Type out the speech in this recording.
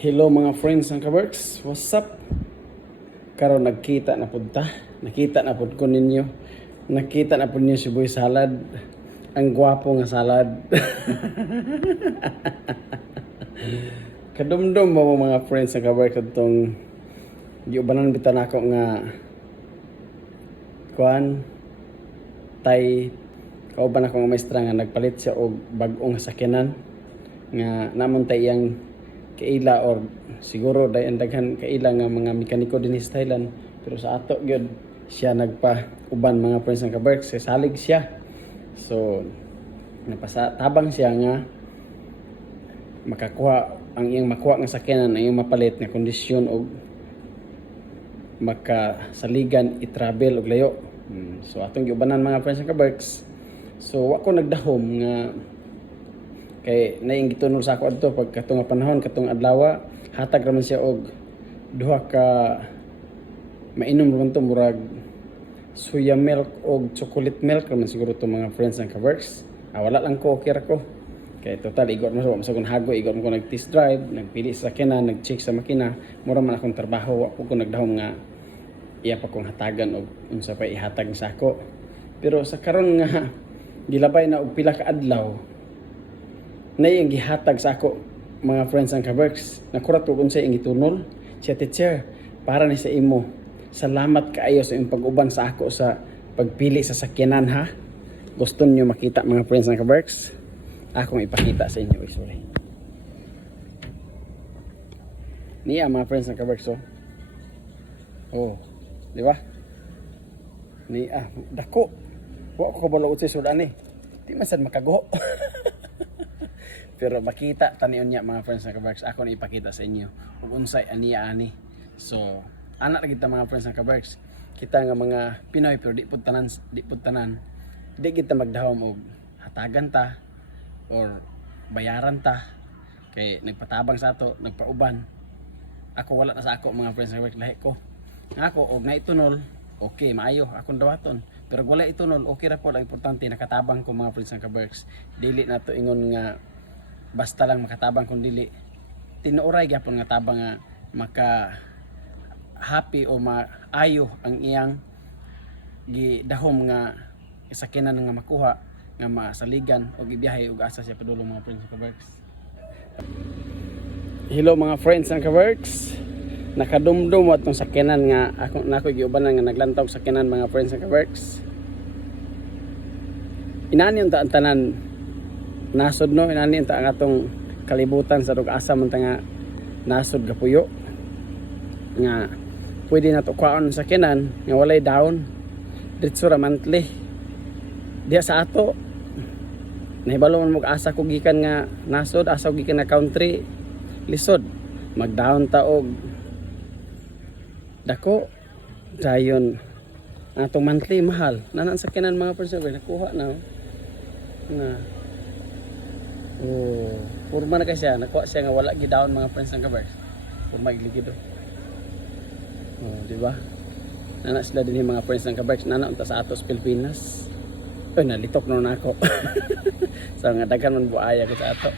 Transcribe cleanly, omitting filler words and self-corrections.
Hello mga friends ng Kaworks, what's up? Karon nagkita na pud ta. Nakita na pud ko ninyo. Nakita na pud ninyo si Boy Salad. Ang gwapo nga salad. Kadumdum mo mga friends ng Kaworks kadtong giubanan bitan ako nga kuan tay kauban ako nga maestra nga nagpalit siya og bag-ong sakyanan nga namon tay iyang kaila or siguro daghan kaila nga mga mekaniko din sa Thailand, pero sa ato gyud siya nagpa-uban mga friends ng Kaworks, salig siya. So napasatabang siya nga makakuha ang iyang makuha nga sakyanan, ang iyang mapalit nga kondisyon og makasaligan i-travel og layo. So atong giubanan mga friends ng Kaworks. So wa ko nagdahom nga kay naing gitunol sa ako adto pag katong panahon katong adlaw hatag raman siya og duha ka mainom raman to murag soya milk og chocolate milk raman siguro to mga friends ng Kaworks. Wala lang ko okay ra ko kay total igot mo sa kun hago igot mo ko nag test drive, nagpili sa sakyanan, nag-check sa makina, mura man akong trabaho. Wa ko nagdahom nga iya pa kong hatagan og unsa pa ihatag sa ako. Pero sa karon nga gilabay na og pila ka adlaw na yung gihatag sa ako mga friends ng Kaworks. Nakurat ko kung sa yung itunol siya, teacher, para ni sa imo, salamat kaayo sa iyong pag-uban sa ako sa pagpili sa sakyanan ha. Gusto niyo makita mga friends ng Kaworks, akong ipakita sa inyo. Sorry niya mga friends ng Kaworks. Oh di ba ni dako wa ko kabalo utsi sudan di man sad makago. Pero makita tanion niya mga friends ng Kaworks, ako na ipakita sa inyo kung unsay aniya ani. So anak kita mga friends ng Kaworks, kita nga mga Pinoy pero di pud tanan di kita magdahom og hatagan ta or bayaran ta kay nagpatabang sa ato, nagpauban. Ako wala na sa ako mga friends ng Kaworks, lahi ko ako og naitunol okay maayo akong dawaton, pero wala itunol okay ra po. Ang importante nakatabang ko mga friends ng Kaworks, dili na to ingon nga basta lang makatabang kung dili tinuoray gyapon nga tabang nga maka happy o maayo ang iyang gidahom nga sakyanan nga makuha nga masaligan o gibiyahe ug asa siya padulong mga friends ng Kaworks. Hello mga friends ng Kaworks, nakadumdum atong sakyanan nga ako nako giubanan nga naglantaw sakyanan mga friends ng Kaworks. Inani unta ang tanan nasod no, inani ta ang atong kalibutan sa asa man ta nga nasod gapuyo nga pwede na to kwaon sa sakyanan nga walay down diretso ra monthly diya sa ato. Nahibalo man mo asa ko gikan nga nasod, asa ko gikan nga country lisod mag-down ta og dako dayon ang atong monthly mahal nanan sakyanan mga person nakuha na nga purma na kasi siya, nakuha siya nga wala gidaon mga friends ng Kaworks, purma igligido. Di ba? Nana sila din yung mga friends ng Kaworks, nana unta sa atos Pilipinas. Nalitok na ako. So nga daghan man buaya ko sa ato.